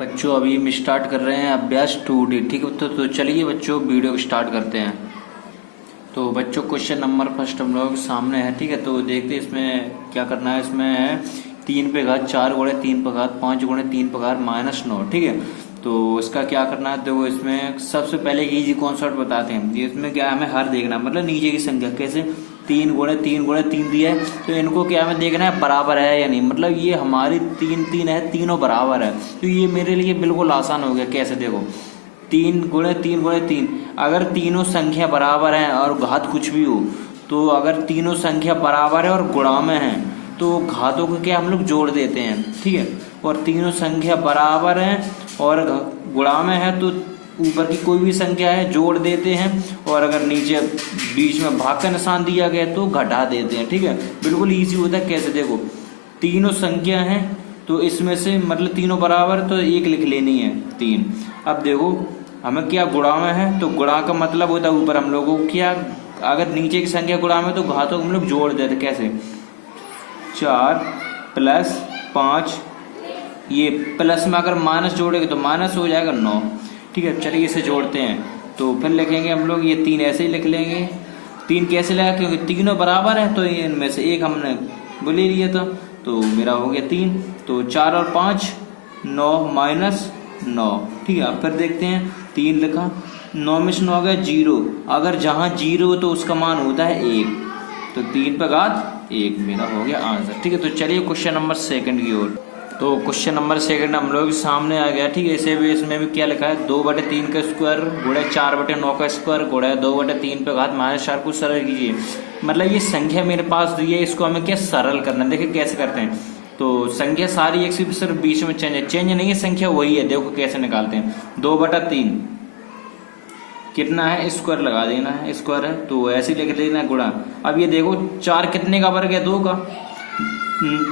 बच्चों अभी हम स्टार्ट कर रहे हैं अभ्यास 2D। ठीक है, तो चलिए बच्चों वीडियो स्टार्ट करते हैं। तो बच्चों क्वेश्चन नंबर फर्स्ट हम लोग सामने है। ठीक है, तो देखते हैं इसमें क्या करना है। इसमें है 3 पे घात 4 गुणे 3 पे घात 5 गुणे 3 पे घात -9। ठीक है, तो इसका क्या करना है। देखो इसमें सबसे पहले इजी कॉन्सेप्ट बताते हैं। इसमें क्या हमें हर देखना है, मतलब नीचे की संख्या कैसे 3 गुणे 3 गुणे 3 दिया है, तो इनको क्या हमें देखना है बराबर है या नहीं। मतलब ये हमारी 3 3 है, तीनों बराबर है, तो ये मेरे लिए बिल्कुल आसान हो गया। कैसे देखो 3 गुणे 3 गुणे 3, अगर तीनों संख्या बराबर हैं और घात कुछ भी हो, तो अगर तीनों संख्या बराबर है और गुणा में है तो घातों को क्या हम लोग जोड़ देते हैं। ठीक है, और तीनों संख्या बराबर हैं और गुणा में है तो ऊपर की कोई भी संख्या है जोड़ देते हैं, और अगर नीचे बीच में भाग का निशान दिया गया तो घटा देते हैं। ठीक है, बिल्कुल इजी होता है। कैसे देखो तीनों संख्या हैं तो इसमें से मतलब तीनों बराबर तो एक लिख लेनी है 3। अब देखो हमें क्या गुणा में है, तो गुणा का मतलब होता है ऊपर हम लोगों को क्या, अगर नीचे की संख्या गुणा में तो घातों को हम लोग जोड़ देते। कैसे 4 + 5, ये प्लस में अगर माइनस जोड़ेंगे तो माइनस हो जाएगा 9। ठीक है, चलिए इसे जोड़ते हैं। तो फिर लिखेंगे हम लोग ये 3 ऐसे ही लिख लेंगे। 3 कैसे लगा, क्योंकि तीनों बराबर है तो इनमें से एक हमने बोले लिया था, तो मेरा हो गया 3। तो 4 और 5 9 - 9। ठीक है, अब फिर देखते हैं 3 लिखा, 9 में से 9 हो गया 0। अगर जहाँ 0 हो तो उसका मान होता है 1, तो 3 पे घात 1 मेरा हो गया आंसर। ठीक है, तो चलिए क्वेश्चन नंबर सेकंड की ओर। तो क्वेश्चन नंबर सेकंड हम लोग सामने आ गया। ठीक है, इसे भी इसमें भी क्या लिखा है 2/3 का स्क्वायर गुणे 4/9 का स्क्वायर गुणे 2/3 पे घात -4 को सरल कीजिए। मतलब ये संख्या मेरे पास दी है, इसको हमें क्या सरल करना है। देखिए कैसे करते हैं। तो संख्या सारी एक सिर्फ बीच में चेंज नहीं है, संख्या वही है। देखो कैसे निकालते हैं। 2/3 कितना है, स्क्वायर लगा देना है, स्क्वायर है तो ऐसे लिख देना है गुणा। अब ये देखो 4 कितने का वर्ग है, 2 का।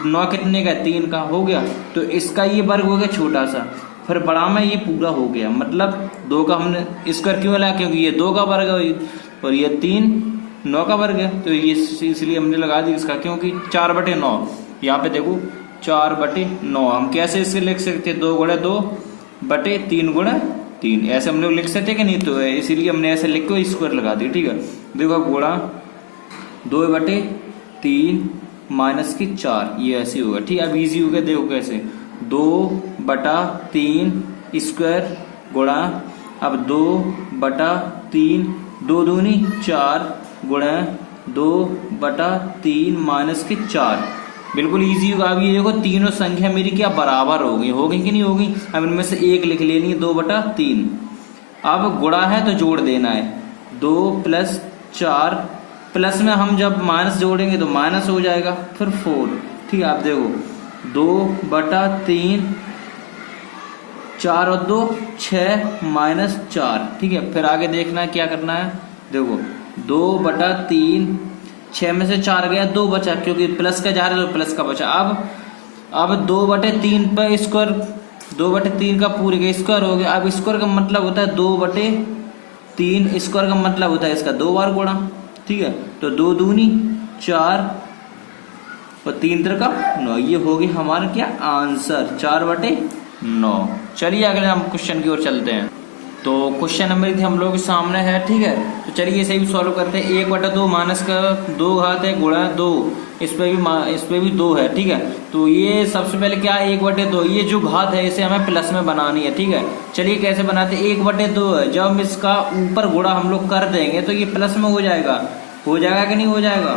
9 कितने का, 3 का हो गया, तो इसका ये वर्ग हो गया छोटा सा, फिर बड़ा में ये पूरा हो गया। मतलब 2 का हमने स्क्वायर क्यों लाया, क्योंकि ये 2 का वर्ग है और ये 3 9 का वर्ग है, तो ये इसलिए हमने लगा दी इसका, क्योंकि 4/9। यहाँ पे देखो 4/9 हम कैसे इसे लिख सकते हैं, 2 गुणे 2 बटे 3 गुणे 3, ऐसे हम लोग लिख सकते कि नहीं। तो इसीलिए हमने ऐसे लिख के स्क्वायर लगा दी। ठीक है, देखो गुणा 2/3 - 4, ये ऐसे होगा। ठीक है, अब इजी हो गया। देखो कैसे 2/3 स्क्वायर गुणा, अब 2/3 2 दूनी 4 गुणा 2/3 - 4, बिल्कुल इजी होगा। अब ये देखो तीनों संख्या मेरी क्या बराबर हो गई कि नहीं होगी। अब इनमें से एक लिख लेनी है 2/3। अब गुणा है तो जोड़ देना है 2 + 4, प्लस में हम जब माइनस जोड़ेंगे तो माइनस हो जाएगा, फिर 4। ठीक है, आप देखो 2/3 4 और 2 6 - 4। ठीक है, फिर आगे देखना है क्या करना है। देखो 2/3 6 में से 4 गया, 2 बचा, क्योंकि प्लस का जा रहा है तो प्लस का बचा। अब 2/3 पर स्क्वायर, 2/3 का पूरे का स्क्वायर हो गया। अब स्क्वायर का मतलब होता है 2/3, स्क्वायर का मतलब होता है इसका 2 बार गुणा। ठीक है, तो 2 दूनी 4 और 3 का 9, ये हो गया हमारा क्या आंसर 4/9। चलिए अगले हम क्वेश्चन की ओर चलते हैं। तो क्वेश्चन नंबर थी हम लोग के सामने है। ठीक है, तो चलिए इसे भी सॉल्व करते हैं। 1/2 माइनस का 2 घात है गुणा 2, इस पे भी 2 है। ठीक है, तो ये सबसे पहले क्या है 1/2, ये जो घात है इसे हमें प्लस में बनानी है। ठीक है, चलिए कैसे बनाते हैं। 1/2 है, जब हम इसका ऊपर गुणा हम लोग कर देंगे तो ये प्लस में हो जाएगा कि नहीं हो जाएगा।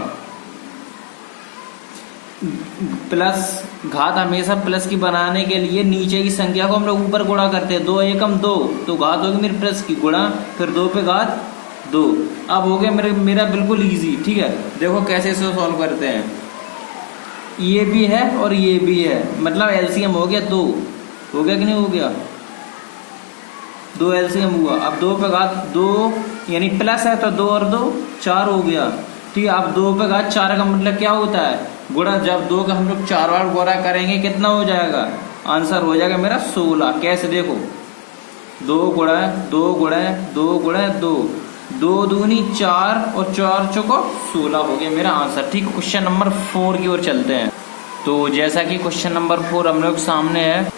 प्लस घात हमेशा प्लस की बनाने के लिए नीचे की संख्या को हम लोग ऊपर गुणा करते हैं। 2 एकम 2, तो घात होगी मेरी प्लस की गुणा, फिर 2 पे घात 2। अब हो गया मेरा बिल्कुल इजी। ठीक है, देखो कैसे इसे सॉल्व करते हैं। ये भी है और ये भी है, मतलब एलसीएम हो गया 2, हो गया कि नहीं हो गया, 2 एलसीएम हुआ। अब 2 पे घात 2 यानी प्लस है तो 2 और 2 4 हो गया। ठीक है, अब 2 पे घात 4 का मतलब क्या होता है गुणा। जब 2 का हम लोग 4 बार गुणा करेंगे कितना हो जाएगा, आंसर हो जाएगा मेरा 16। कैसे देखो 2 गुणा 2 गुणा 2 गुणा 2, 2 दूनी 4 और 4 चौको 16 हो गया मेरा आंसर। ठीक, क्वेश्चन नंबर 4 की ओर चलते हैं। तो जैसा कि क्वेश्चन नंबर 4 हम लोग सामने है,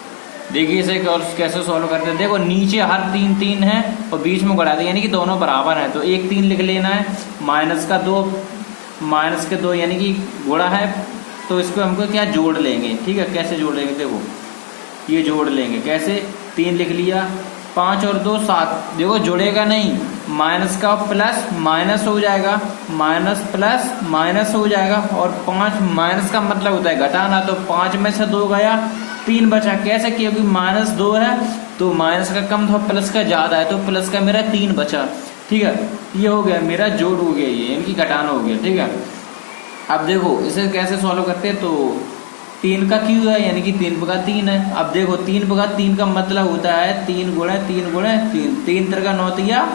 देखिए इसे और कैसे सॉल्व करते हैं। देखो नीचे हर तीन तीन है और बीच में गुणा दे, यानी कि दोनों बराबर हैं, तो एक तीन लिख लेना है, माइनस का दो, माइनस के दो यानी कि गुणा है, तो इसको हमको क्या जोड़ लेंगे। ठीक है, कैसे जोड़ लेंगे, देखो ये जोड़ लेंगे कैसे, तीन लिख लिया, 5 और 2 7, देखो जुड़ेगा नहीं, माइनस का प्लस माइनस हो जाएगा, माइनस प्लस माइनस हो जाएगा, और 5 माइनस का मतलब होता है घटाना, तो 5 में से 2 गया, 3 बचा। कैसे, क्योंकि -2 है तो माइनस का कम था, प्लस का ज्यादा है, तो प्लस का मेरा 3 बचा। ठीक है, ये हो गया मेरा जोड़ हो गया, ये इनकी घटाना हो गया। ठीक है, अब देखो इसे कैसे सॉल्व करते हैं, तो 3 का क्यू है यानी कि 3 बगा 3 है। अब देखो 3 बगा 3 का मतलब होता है 3 गुणे 3 गुणे 3, 3 3 का 9 तिया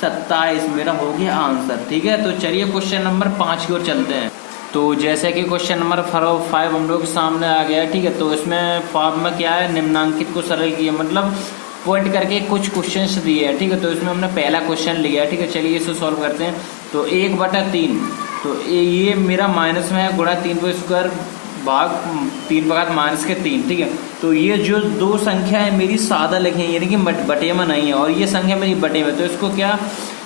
27, मेरा हो गया आंसर। ठीक है, तो चलिए क्वेश्चन नंबर 5 की ओर चलते हैं। तो जैसे कि क्वेश्चन नंबर 5 हम लोग के सामने आ गया है। ठीक है, तो इसमें फॉर्म में क्या है, निम्नांकित को सरल किया, मतलब पॉइंट करके कुछ क्वेश्चंस दिए हैं। ठीक है, तो इसमें हमने पहला क्वेश्चन लिया है। ठीक है, चलिए इसे सॉल्व करते हैं। तो 1/3, तो ये मेरा माइनस में है, गुणा 3 पर स्क्वायर भाग 3 बघात माइनस के 3। ठीक है, तो ये जो दो संख्या है मेरी सादा लिखे यानी कि बटे में नहीं है, और ये संख्या मेरी बटे में, तो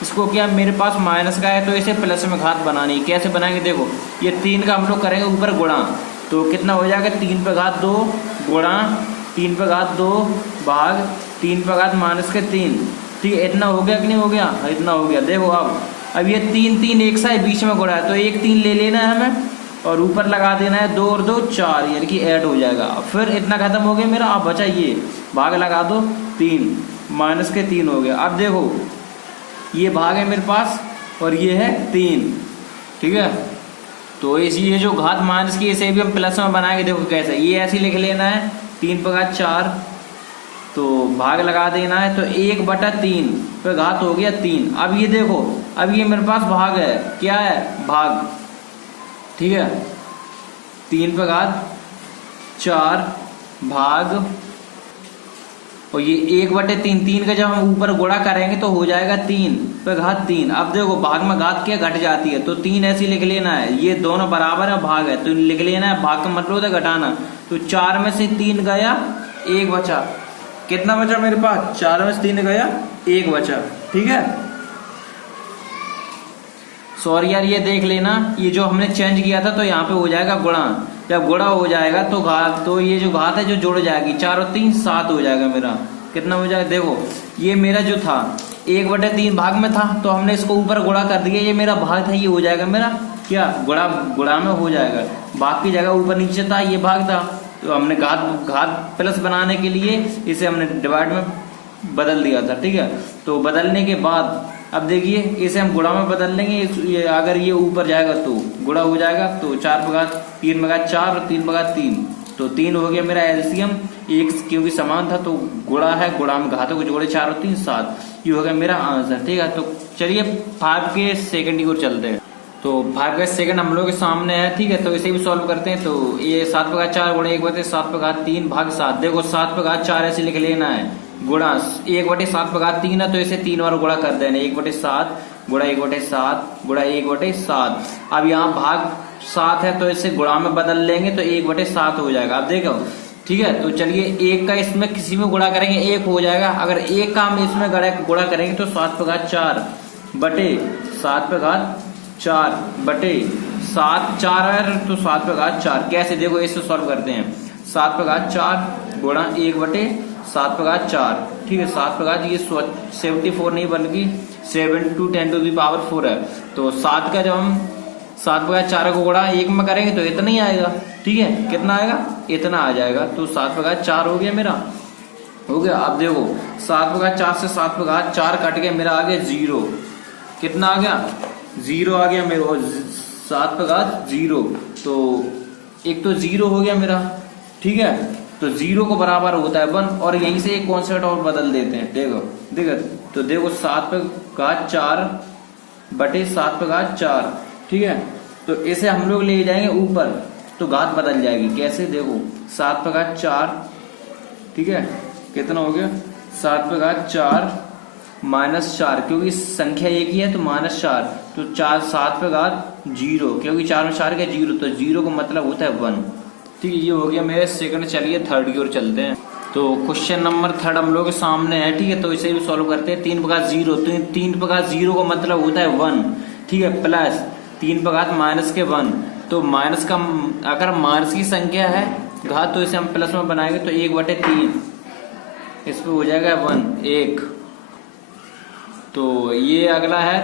इसको क्या मेरे पास माइनस का है तो इसे प्लस में घात बनानी है। कैसे बनाएंगे, देखो ये 3 का हम लोग करेंगे ऊपर गुणा, तो कितना हो जाएगा 3 पे घात 2 गुणा 3 पे घात 2 भाग 3 पे घात माइनस के 3। ठीक है, इतना हो गया कि नहीं हो गया, इतना हो गया। देखो अब ये 3 3 एक साथ बीच में गुणा है, तो एक 3 ले लेना है हमें और ऊपर लगा देना है 2 और 2 4, यानी कि ऐड हो जाएगा। फिर इतना खत्म हो गया मेरा, अब बचा ये भाग लगा दो 3 माइनस के 3 हो गया। अब देखो ये भाग है मेरे पास और ये है 3। ठीक है, तो ये जो घात माइनस की इसे भी हम प्लस में बनाएंगे। देखो कैसे, ये ऐसे लिख लेना है 3 पे घात 4, तो भाग लगा देना है, तो 1/3 पे घात हो गया 3। अब ये देखो, अब ये मेरे पास भाग है, क्या है भाग। ठीक है, 3 पे घात 4 भाग, और ये 1/3, 3 का जब हम ऊपर गुणा करेंगे तो हो जाएगा 3 पे घात 3। अब देखो भाग में घात क्या घट जाती है, तो 3 ऐसी लिख लेना है, ये दोनों बराबर है भाग है तो लिख लेना है, भाग का मतलब होता है घटाना। तो 4 में से 3 गया 1 बचा, कितना बचा मेरे पास, 4 में से 3 गया 1 बचा। ठीक है, सॉरी यार ये देख लेना, ये जो हमने चेंज किया था तो यहाँ पे हो जाएगा गुणा, जब गुणा हो जाएगा तो घात, तो ये जो घात है जो जुड़ जाएगी, 4 और 3 7 हो जाएगा मेरा। कितना हो जाएगा, देखो ये मेरा जो था 1/3 भाग में था, तो हमने इसको ऊपर गुणा कर दिया, ये मेरा भाग था, ये हो जाएगा मेरा क्या गुणा में हो जाएगा। भाग की जगह ऊपर नीचे था, ये भाग था, तो हमने घात प्लस बनाने के लिए इसे हमने डिवाइड में बदल दिया था। ठीक है, तो बदलने के बाद अब देखिए इसे हम गुणा में बदल लेंगे, अगर ये ऊपर जाएगा तो गुणा हो जाएगा, तो 4 पे घात 3 में घात 4 और 3 पे घात 3, तो 3 हो गया मेरा एलसीएम। एक क्योंकि समान था तो गुणा है, गुणा में घातों को जोड़े 4 और 3 7, ये हो गया मेरा आंसर। ठीक है, तो चलिए 5 के सेकंड की ओर चलते हैं। तो 5 का सेकंड हम लोग के सामने है। ठीक है, तो इसे भी सॉल्व करते हैं। तो ये 7 पे घात 4 गुणा 1/7 पे घात 3 भाग 7, देखो 7 पे घात 4 ऐसे लिख लेना है, गुणा 1/7 पे घात 3 है तो इसे 3 बार गुणा कर देना, 1/7 गुणा 1/7 गुणा 1/7। अब यहाँ भाग 7 है तो इसे गुणा में बदल लेंगे तो 1/7 हो जाएगा। अब देखो ठीक है, तो चलिए 1 का इसमें किसी में गुणा करेंगे 1 हो जाएगा, अगर 1 का हम इसमें गुणा करेंगे तो 7 पे घात 4 बटे 7 पे घात 4 बटे 7 4 है तो 7 पे घात 4। कैसे, देखो इसे सॉल्व करते हैं, 7 पे घात 4 गुणा 1/7 पे घात 4। ठीक है, 7 पे घात ये 74 नहीं बल्कि 7 × 10⁴ है, तो 7 का जब हम 7 पे घात 4 को गुणा 1 में करेंगे तो इतना ही आएगा। ठीक है, कितना आएगा, इतना आ जाएगा, तो 7 पे घात 4 हो गया मेरा, हो गया। अब देखो 7 पे घात 4 से 7 पे घात 4 कट गया, मेरा आ गया 0, कितना आ गया 0 आ गया मेरे, 7 पे घात 0, तो एक तो 0 हो गया मेरा। ठीक है, तो 0 को बराबर होता है 1, और यहीं से एक कॉन्सेप्ट और बदल देते हैं। देखो तो देखो 7 पे घात 4 बटे 7 पे घात 4। ठीक है, तो इसे हम लोग ले जाएंगे ऊपर तो घात बदल जाएगी। कैसे, देखो 7 पे घात 4, ठीक है, कितना हो गया 7 पे घात 4 -4, क्योंकि संख्या एक ही है तो -4, तो 7 पे घात 0, क्योंकि 4 में 4 का 0, तो 0 का मतलब होता है 1। ठीक है, ये हो गया मेरे सेकंड। चलिए थर्ड की ओर चलते हैं। तो क्वेश्चन नंबर 3 हम लोग के सामने है, ठीक है। तो इसे भी सॉल्व करते हैं। 3 पर घात 0, तो 3 पर घात 0 का मतलब होता है 1, ठीक है, प्लस 3 पर घात माइनस के 1। तो माइनस का अगर माइनस की संख्या है घात तो इसे हम प्लस में बनाएंगे तो 1/3 इस पे हो जाएगा 1। तो ये अगला है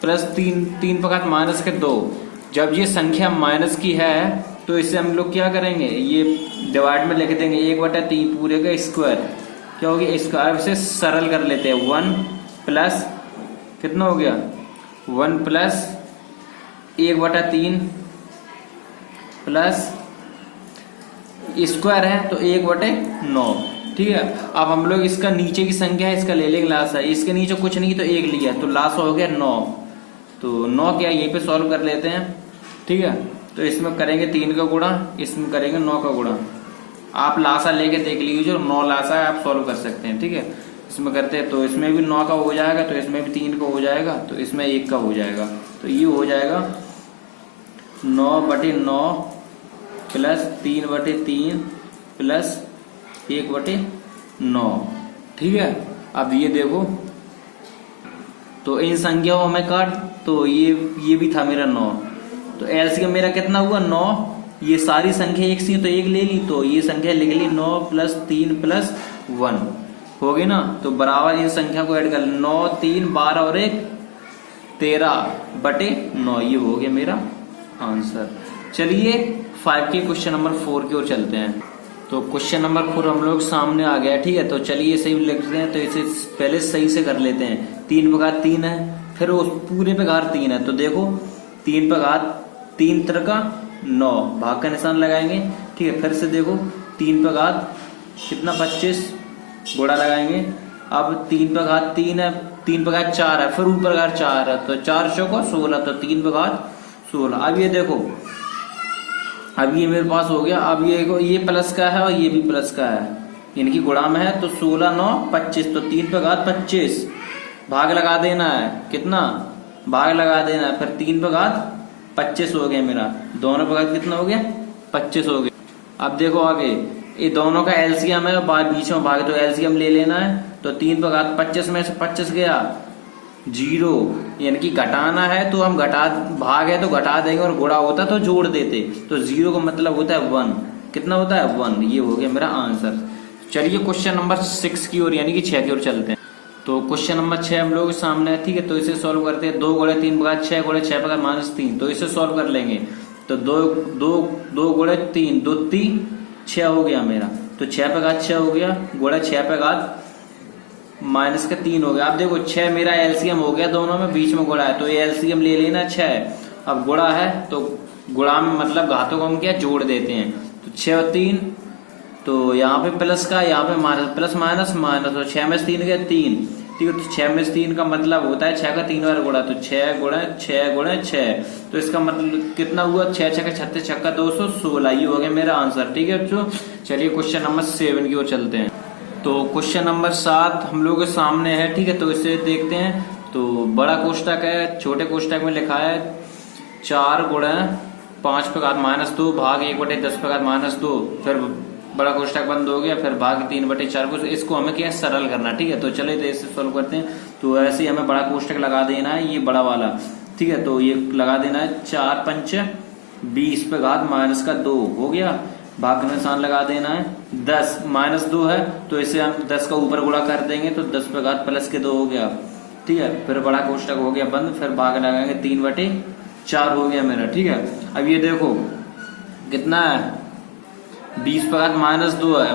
प्लस 3 पर घात माइनस के 2। जब ये संख्या माइनस की है तो इसे हम लोग क्या करेंगे, ये डिवाइड में लिख देंगे 1/3 पूरे का स्क्वायर। क्या हो गया, स्क्वायर से सरल कर लेते हैं। 1 प्लस कितना हो गया, 1 प्लस 1/3 प्लस स्क्वायर है तो 1/9, ठीक है। अब हम लोग इसका नीचे की संख्या है इसका ले लेंगे लासा, इसके नीचे कुछ नहीं तो 1 लिया तो लासा हो गया 9। तो 9 क्या यहीं पे सॉल्व कर लेते हैं, ठीक है। तो इसमें करेंगे 3 का गुणा, इसमें करेंगे 9 का गुणा। आप लासा लेके देख लीजिए, जो 9 लासा है आप सॉल्व कर सकते हैं, ठीक है। इसमें करते हैं तो इसमें भी 9 का हो जाएगा, तो इसमें भी 3 का हो जाएगा, तो इसमें 1 का हो जाएगा। तो ये हो जाएगा 9/9 प्लस 3/3 प्लस 1/9, ठीक है। अब ये देखो तो इन संख्याओं में काट, तो ये भी था मेरा 9। तो एलसीएम मेरा कितना हुआ 9। ये सारी संख्या एक सी तो एक ले ली, तो ये संख्या लिख ली 9 + 3 + 1 हो गई ना। तो बराबर इन संख्या को ऐड कर 9 3 12 और 1 13/9, ये हो गया मेरा आंसर। चलिए 5 के क्वेश्चन नंबर 4 की ओर चलते हैं। तो क्वेश्चन नंबर 4 हम लोग सामने आ गया, ठीक है। तो चलिए इसे भी लिखते हैं, तो इसे पहले सही से कर लेते हैं। 3 पर घात 3 है, फिर उस पूरे पे घात 3 है, तो देखो 3 पर घात 3 का 9, भाग का निशान लगाएंगे, ठीक है। फिर से देखो 3 पर घात कितना 25 गुणा लगाएंगे। अब 3 पर घात 3 है, 3 पर घात 4 है, फिर ऊपर घात 4 है, तो 4 चौका 16, तो 3 पर घात 16। अब ये देखो, अब ये मेरे पास हो गया। अब ये प्लस का है और ये भी प्लस का है, इनकी गुणा में है, तो 16 9 25, तो 3 पर घात 25 भाग लगा देना है, कितना भाग लगा देना है। फिर 3 पर घात 25 हो गया मेरा, दोनों पर घात कितना हो गया 25 हो गया। अब देखो आगे, ये दोनों का एलसीएम है और बीच में भाग, तो एलसीएम ले लेना है। तो 3 पर घात 25 में से 25 गया 0, यानी कि घटाना है तो हम भाग है तो घटा देंगे, और गुणा होता तो जोड़ देते। तो 0 का मतलब होता है 1, कितना होता है 1, ये हो गया मेरा आंसर। चलिए क्वेश्चन नंबर 6 की ओर यानी कि 6 की ओर चलते हैं। तो क्वेश्चन नंबर 6 हम लोग सामने है, ठीक है। तो इसे सॉल्व करते हैं। 2 × 3 = 6 × 6 = -3, तो इसे सॉल्व कर लेंगे। तो 2 × 3 2 3 6 हो गया मेरा, तो 6 पर घात 6 हो गया, गुणा 6 पर घात -3 हो गया। अब देखो 6 मेरा एलसीएम हो गया, दोनों में बीच में गुणा है, तो ये एलसीएम ले लेना 6। अब गुणा है तो गुणा में मतलब घातों को हम क्या जोड़ देते हैं, तो 6 और 3, तो यहाँ पे प्लस का, यहाँ पे माइनस, प्लस माइनस माइनस, तो 6 में से 3 गया 3, ठीक है। तो 6 में से 3 का मतलब होता है 6 का 3 बार गुणा, तो 6 × 6 × 6, तो इसका मतलब कितना हुआ 6 × 6 = 36, 6 × 216, ये हो गया मेरा आंसर, ठीक है बच्चों। चलिए क्वेश्चन नंबर 7 की ओर चलते हैं। तो क्वेश्चन नंबर 7 हम लोग के सामने है, ठीक है। तो इसे देखते हैं। तो बड़ा कोष्टक है, छोटे कोष्टक में लिखा है 4 × 5 पर घात -2 भाग 1/10 पर घात -2, फिर बड़ा कोष्टक बंद हो गया, फिर भाग 3/4 को, इसको हमें क्या सरल करना, ठीक है। तो चलिए तो इसे सोल्व करते हैं। तो ऐसे ही हमें बड़ा कोष्टक लगा देना है, ये बड़ा वाला, ठीक है। तो ये लगा देना है 4 × 5 = 20 पर घात -2 हो गया, भाग का निशान लगा देना है। 10 -2 है, तो इसे हम 10 का ऊपर गुणा कर देंगे, तो 10 पर घात +2 हो गया, ठीक है। फिर बड़ा कोष्टक हो गया बंद, फिर भाग लगाएंगे 3/4 हो गया मेरा, ठीक है। अब ये देखो कितना है 20 पर घात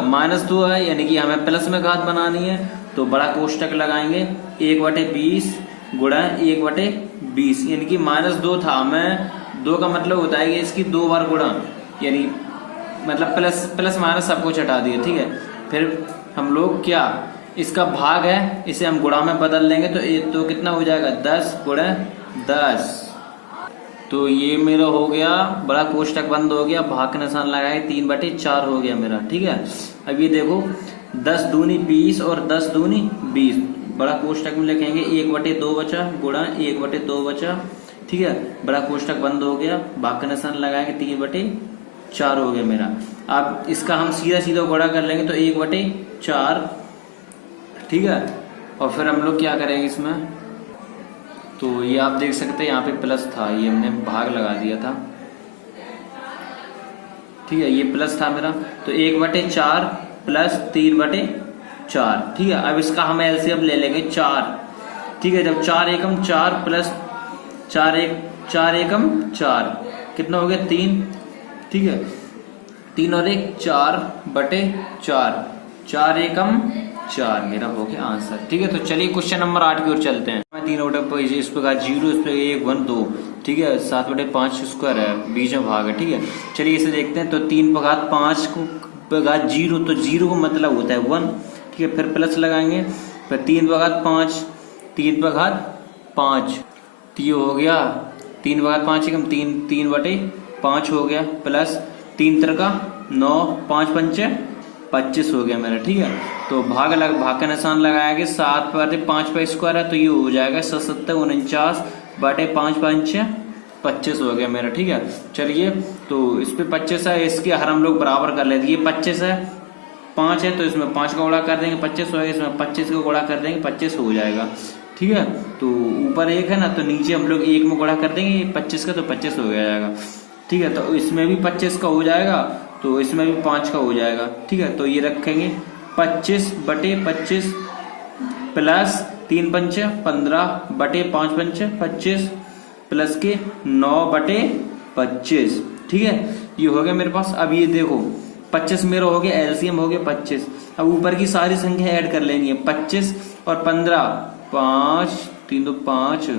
-2 है, यानी कि हमें प्लस में घात बनानी है, तो बड़ा कोष्टक लगाएंगे 1/20 गुणा 1/20, यानी कि -2 था, हमें 2 का मतलब होता है कि इसकी 2 बार गुणा, यानी मतलब प्लस माइनस सब कुछ हटा दिया, ठीक है। फिर हम लोग क्या, इसका भाग है, इसे हम गुणा में बदल लेंगे, तो कितना हो जाएगा 10 × 10, तो ये मेरा हो गया, बड़ा कोष्टक बंद हो गया, भाग का निशान लगाए 3/4 हो गया मेरा, ठीक है। अब ये देखो 10 दूनी 20 और 10 दूनी 20, बड़ा कोष्टक में लिखेंगे 1/2 बचा गुणा 1/2 बचा, ठीक है। बड़ा कोष्टक बंद हो गया, भाग का निशान लगाएंगे 3/4 हो गया मेरा। अब इसका हम सीधा सीधा गुणा कर लेंगे तो 1/4, ठीक है। और फिर हम लोग क्या करेंगे इसमें, तो ये आप देख सकते हैं यहाँ पे प्लस था, ये हमने भाग लगा दिया था, ठीक है। ये प्लस था मेरा, तो 1/4 प्लस 3/4, ठीक है। अब इसका हम एलसीएम ले लेंगे 4, ठीक है। जब 4 एकम 4 प्लस 4 एकम 4 कितना हो गया 3, ठीक है। 3 और 1 4/4, 4 एकम 4 मेरा हो गया आंसर, ठीक है। तो चलिए क्वेश्चन नंबर 8 की ओर चलते हैं। 3/5 इस प्रकार 0, इस पर 1 1 2, ठीक है। 7/5 स्क्वायर है, बीच में भाग है, ठीक है। चलिए इसे देखते हैं। तो 3/5 को घात 0, तो 0 का मतलब होता है 1, ठीक है। फिर प्लस लगाएंगे, फिर 3/5, 3/5, तो ये हो गया 3/5 एकम 3, 3/5 हो गया, प्लस 3 3 9, 5 5 25 हो गया मेरा, ठीक है। तो भाग का निशान लगाएंगे, 7/5 पर स्क्वायर है तो ये हो जाएगा 7 49/5 5 25 हो गया मेरा, ठीक है। चलिए तो इस पे 25 है, इसके हर हम लोग बराबर कर लेते हैं। ये 25 है, 5 है तो इसमें 5 का गुणा कर देंगे 25 हो जाएगा, इसमें 25 का गुणा कर देंगे 25 हो जाएगा, ठीक है। तो ऊपर 1 है ना, तो नीचे हम लोग 1 में गुणा कर देंगे 25 का, तो 25 हो जाएगा, ठीक है। तो इसमें भी 25 का हो जाएगा, तो इसमें भी 5 का हो जाएगा, ठीक है। तो ये रखेंगे 25/25 प्लस 3 5 15/5 5 25 प्लस के 9/25, ठीक है। ये हो गया मेरे पास। अब ये देखो 25 मेरा हो गया, एलसीएम हो गया 25। अब ऊपर की सारी संख्या ऐड कर लेनी है, 25 और 15, 5 3 2 5,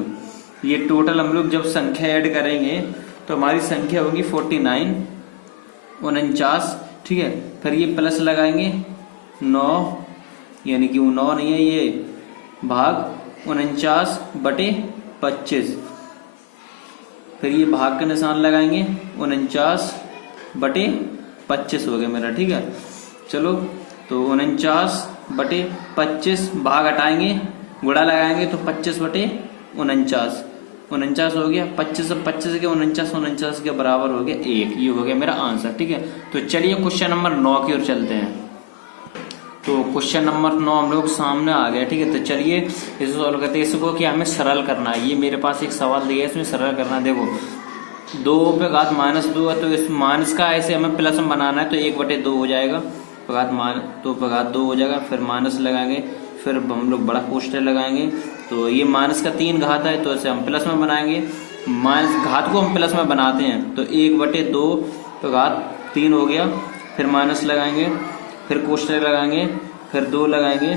ये टोटल हम लोग जब संख्या ऐड करेंगे तो हमारी संख्या होगी 49 49, ठीक है। फिर ये प्लस लगाएंगे 9, यानी कि 9 नहीं है, ये भाग 49/25, फिर ये भाग का निशान लगाएंगे 49/25 हो गया मेरा, ठीक है। चलो तो 49/25 भाग हटाएंगे, गुणा लगाएंगे तो 25/49 49 हो गया, 25 के 49 के बराबर हो गया 1, ये हो गया मेरा आंसर, ठीक है। तो चलिए क्वेश्चन नंबर 9 की ओर चलते हैं। तो क्वेश्चन नंबर 9 हम लोग सामने आ गया, ठीक है। तो चलिए इसे सॉल्व करते हैं। इसको क्या हमें सरल करना है, ये मेरे पास एक सवाल दिया है, इसमें सरल करना है। देखो 2 पे घात -2 है, तो इस माइनस का ऐसे हमें प्लस में बनाना है, तो 1/2 हो जाएगा, 2 पे घात 2 हो जाएगा, फिर माइनस लगाएंगे, फिर हम लोग बड़ा कोष्ठक लगाएंगे। तो ये माइनस का 3 घात है, तो इसे हम प्लस में बनाएंगे, माइनस घात को हम प्लस में बनाते हैं, तो 1/2 पे घात 3 हो गया, फिर माइनस लगाएंगे, फिर कोष्ठक लगाएंगे, फिर 2 लगाएंगे,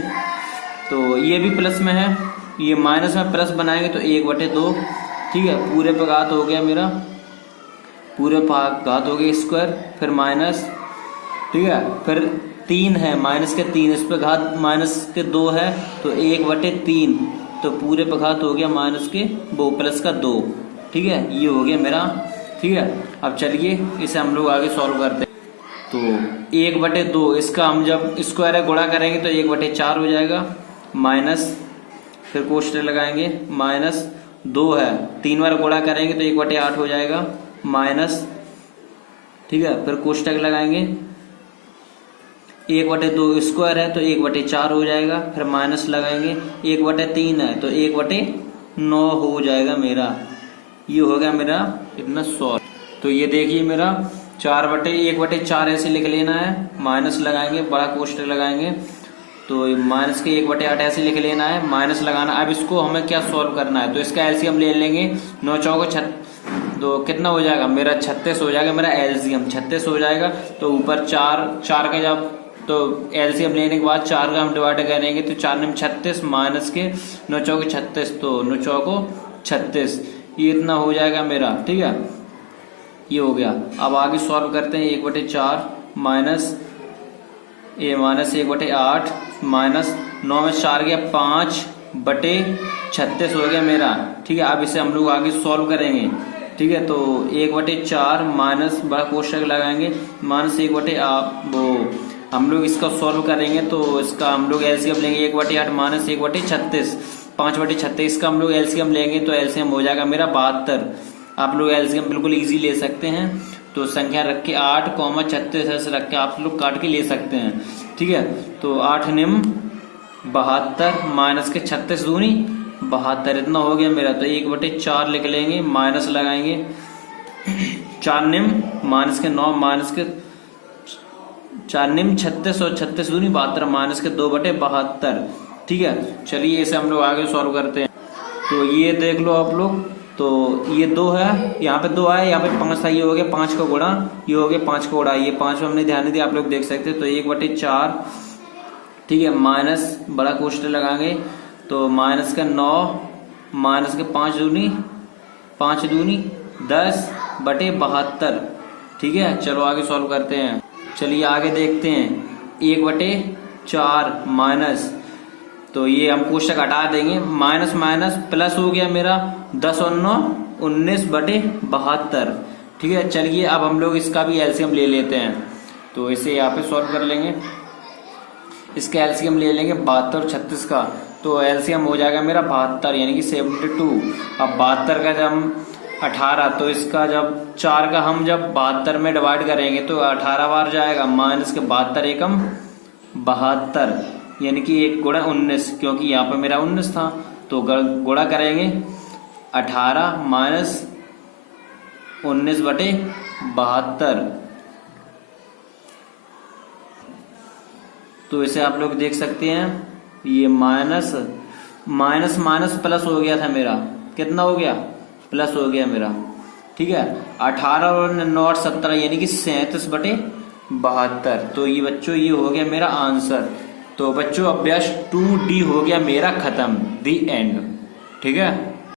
तो ये भी प्लस में है, ये माइनस में प्लस बनाएंगे तो 1/2, ठीक है। पूरे पे घात हो गया मेरा, पूरे घात हो गया स्क्वायर, फिर माइनस, ठीक है। फिर 3 है, माइनस के 3, इस पे घात माइनस के 2 है, तो 1/3, तो पूरे पे घात हो गया माइनस के 2 प्लस का 2, ठीक है। ये हो गया मेरा, ठीक है। अब चलिए इसे हम लोग आगे सॉल्व करते हैं। तो 1/2 इसका हम जब स्क्वायर है गुणा करेंगे तो 1/4 हो जाएगा, माइनस, फिर कोष्ठक लगाएंगे, माइनस 2 है, 3 बार गुणा करेंगे तो 1/8 हो जाएगा, माइनस, ठीक है। फिर कोष्ठक लगाएंगे, 1/2 स्क्वायर है तो 1/4 हो जाएगा, फिर माइनस लगाएंगे, 1/3 है तो 1/9 हो जाएगा मेरा, ये हो गया मेरा इतना सॉल्व। तो ये देखिए मेरा 1/4 ऐसे लिख लेना है, माइनस लगाएंगे, बड़ा कोष्ठक लगाएंगे, तो माइनस के 1/8 ऐसे लिख लेना है, माइनस लगाना। अब इसको हमें क्या सॉल्व करना है, तो इसका एलसीएम ले लेंगे, 9 चौको 6, तो कितना हो जाएगा मेरा 36 हो जाएगा, मेरा एलसीएम 36 हो जाएगा। तो ऊपर 4 का जब तो एलसीएम लेने के बाद 4 का हम डिवाइड करेंगे, तो 4 में 36 माइनस के 9 चौको 36, तो 9 चौको 36, ये इतना हो जाएगा मेरा, ठीक है। ये हो गया। अब आगे सॉल्व करते हैं, 1/4 माइनस 1/8 माइनस 9 में 4 गया 5/36 हो गया मेरा, ठीक है। अब इसे हम लोग आगे सॉल्व करेंगे, ठीक है। तो 1/4 माइनस बड़ा कोष्ठक लगाएंगे, माइनस 1/8 हम लोग इसका सॉल्व करेंगे, तो इसका हम लोग एलसीएम लेंगे, 1/8 माइनस 1/36, 5/36 का हम लोग एलसीएम लेंगे, तो एलसीएम हो जाएगा मेरा 72। आप लोग एलसीएम बिल्कुल इजी ले सकते हैं, तो संख्या रख के 8,36 ऐसे रख के आप लोग काट के ले सकते हैं। ठीक है, तो 8 निम 72 माइनस के 36 दूनी 72 इतना हो गया मेरा। तो 1/4 लिख लेंगे, माइनस लगाएंगे 4 निम माइनस के 9 माइनस के 4 निम 36 और 36 दूनी 72 माइनस के 2/72। ठीक है, चलिए इसे हम लोग आगे सॉल्व करते हैं। तो ये देख लो आप लोग, तो ये 2 है, यहाँ पे 2 आया, यहाँ पे 5 था, ये हो गया 5 का गुणा, ये हो गया 5 का गुणा, ये 5 में हमने ध्यान नहीं दिया, आप लोग देख सकते हैं। तो 1/4, ठीक है, माइनस बड़ा कोष्ठक लगाएंगे, तो माइनस का 9 माइनस के 5 दूनी 10/72। ठीक है, चलो आगे सॉल्व करते हैं। चलिए आगे देखते हैं। 1/4 माइनस, तो ये हम कोष्ठक हटा देंगे, माइनस माइनस प्लस हो गया मेरा 10 और 9 19/72। ठीक है, चलिए अब हम लोग इसका भी एलसीएम ले लेते हैं। तो इसे यहाँ पे सॉल्व कर लेंगे, इसका एलसीएम ले लेंगे 72 और 36 का। तो एलसीएम हो जाएगा मेरा 72 यानी कि 72। अब 72 का जब 18, तो इसका जब 4 का हम जब 72 में डिवाइड करेंगे तो 18 बार जाएगा, माइनस के 72 एकम 72 यानी कि 1 गुणा 19, क्योंकि यहाँ पे मेरा 19 था। तो गुणा करेंगे 18 माइनस 19/72। तो इसे आप लोग देख सकते हैं, ये माइनस माइनस माइनस प्लस हो गया था मेरा, कितना हो गया, प्लस हो गया मेरा। ठीक है, 18 और 9 और 17 यानी कि 37/72। तो ये बच्चों ये हो गया मेरा आंसर। तो बच्चों अभ्यास 2D हो गया मेरा खत्म, दी एंड। ठीक है।